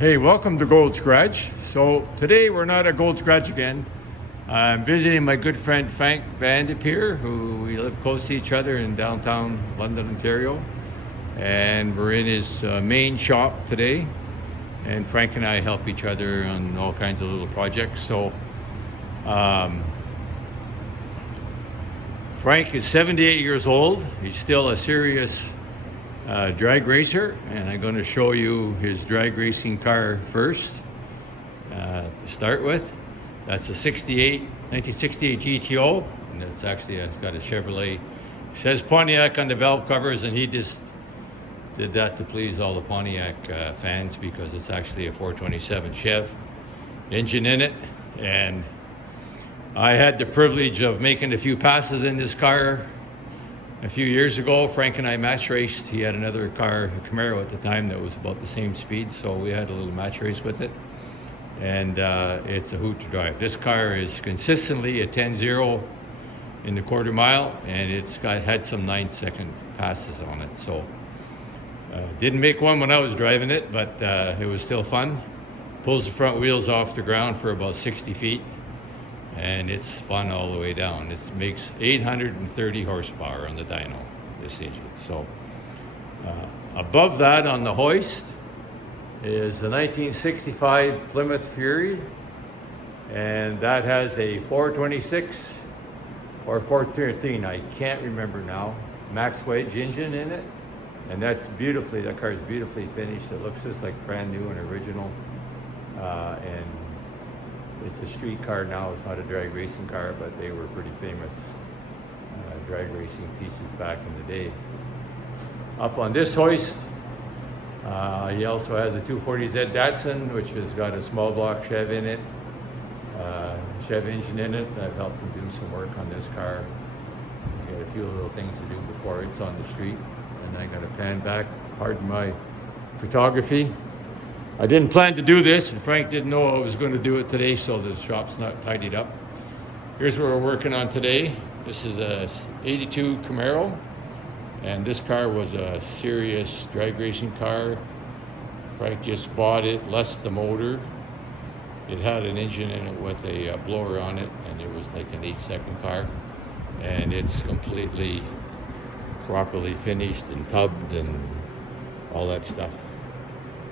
Hey, welcome to Gold's Garage. So today we're not at Gold's Garage again. I'm visiting my good friend Frank Vanderpeer, who we live close to each other in downtown London, Ontario. And we're in his main shop today. And Frank and I help each other on all kinds of little projects. So Frank is 78 years old. He's still a serious drag racer, and I'm going to show you his drag racing car first to start with. That's a 1968 GTO, and it's got a Chevrolet. It says Pontiac on the valve covers, and he just did that to please all the Pontiac fans because it's actually a 427 Chev engine in it. And I had the privilege of making a few passes in this car a few years ago. Frank and I match raced. He had another car, a Camaro at the time, that was about the same speed, so we had a little match race with it. And it's a hoot to drive. This car is consistently a 10-0 in the quarter mile, and it's had some 9-second passes on it. So didn't make one when I was driving it, but it was still fun. Pulls the front wheels off the ground for about 60 feet. And it's fun all the way down. It makes 830 horsepower on the dyno, this engine. So above that on the hoist is the 1965 Plymouth Fury, and that has a 426 or 413, I can't remember now, max wedge engine in it. And that car is beautifully finished. It looks just like brand new and original. And it's a street car now. It's not a drag racing car, but they were pretty famous drag racing pieces back in the day. Up on this hoist, he also has a 240Z Datsun, which has got a small block Chev in it, Chev engine in it. I've helped him do some work on this car. He's got a few little things to do before it's on the street. And I got to pan back, pardon my photography. I didn't plan to do this, and Frank didn't know I was going to do it today, so the shop's not tidied up. Here's what we're working on today. This is a 82 Camaro, and this car was a serious drag racing car. Frank just bought it, less the motor. It had an engine in it with a blower on it, and it was like an 8-second car. And it's completely properly finished and tubbed and all that stuff.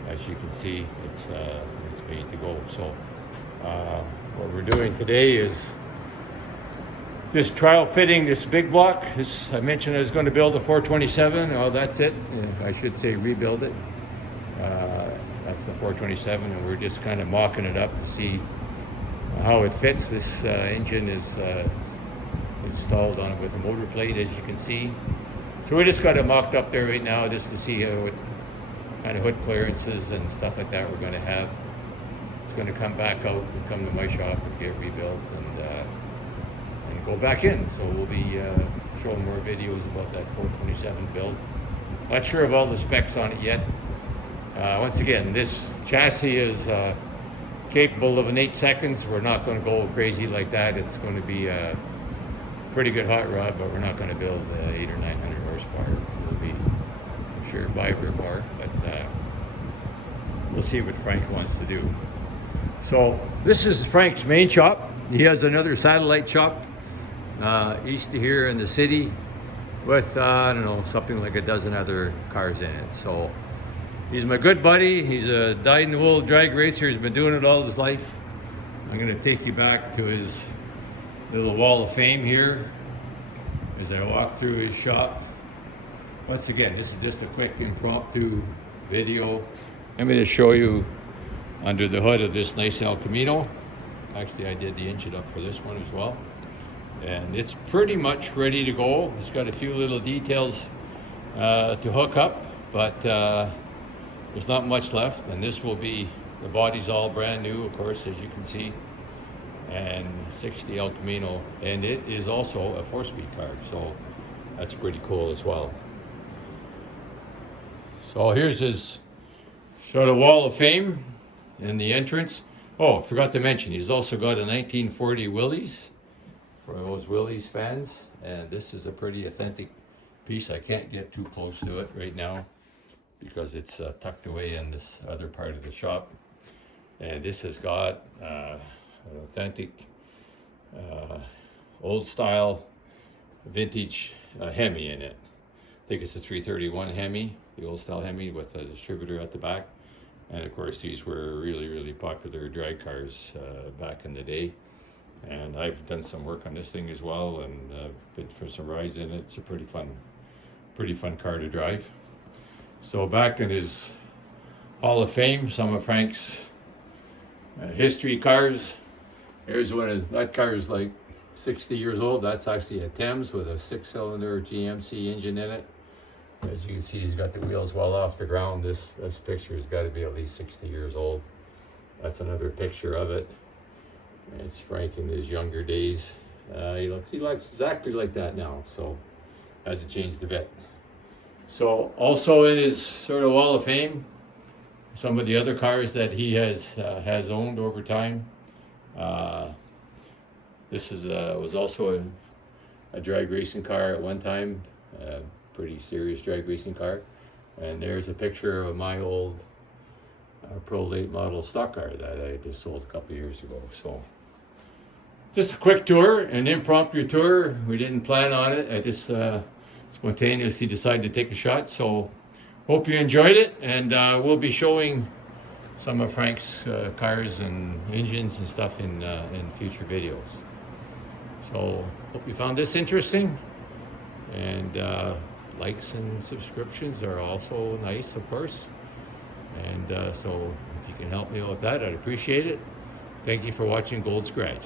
As you can see, it's made to go. So what we're doing today is just trial fitting this big block. I mentioned I was going to build a 427. Oh, that's it. I should say rebuild it. That's the 427, and we're just kind of mocking it up to see how it fits. This engine is installed on it with a motor plate, as you can see. So we just got it mocked up there right now just to see what kind of hood clearances and stuff like that we're going to have. It's going to come back out and come to my shop and get rebuilt and go back in. So we'll be showing more videos about that 427 build. Not sure of all the specs on it yet. Once again, this chassis is capable of an 8 seconds. We're not going to go crazy like that. It's going to be a pretty good hot rod, but we're not going to build 800 or 900 horsepower. It'll be, I'm sure, 5 or more, but we'll see what Frank wants to do. So this is Frank's main shop. He has another satellite shop east of here in the city with, I don't know, something like a dozen other cars in it. So he's my good buddy. He's a dyed-in-the-wool drag racer. He's been doing it all his life. I'm going to take you back to his little wall of fame here as I walk through his shop. Once again, this is just a quick impromptu video. I'm going to show you under the hood of this nice El Camino. Actually, I did the engine up for this one as well. And it's pretty much ready to go. It's got a few little details to hook up, but there's not much left. And this will be, the body's all brand new, of course, as you can see. And 60 El Camino, and it is also a 4-speed car, so that's pretty cool as well. So here's his sort of wall of fame in the entrance. Oh, forgot to mention, he's also got a 1940 Willys for those Willys fans, and this is a pretty authentic piece. I can't get too close to it right now, because it's tucked away in this other part of the shop. And this has got an authentic old style vintage HEMI in it. I think it's a 331 HEMI, the old style HEMI with a distributor at the back. And of course these were really popular drag cars back in the day. And I've done some work on this thing as well, and been for some rides in it. It's a pretty fun car to drive. So back in his Hall of Fame, some of Frank's history cars. Here's one of that car is like 60 years old. That's actually a Thames with a 6-cylinder GMC engine in it. As you can see, he's got the wheels well off the ground. This picture has got to be at least 60 years old. That's another picture of it. It's Frank in his younger days. He looks exactly like that now, so hasn't changed a bit. So also in his sort of Wall of Fame, some of the other cars that he has owned over time. This was also a drag racing car at one time, pretty serious drag racing car. And there's a picture of my old Pro late model stock car that I just sold a couple of years ago. So just a quick tour, an impromptu tour. We didn't plan on it. I just spontaneously decided to take a shot. So hope you enjoyed it, and we'll be showing some of Frank's cars and engines and stuff in future videos. So hope you found this interesting, and likes and subscriptions are also nice, of course. And so if you can help me out with that, I'd appreciate it. Thank you for watching Gold Scratch.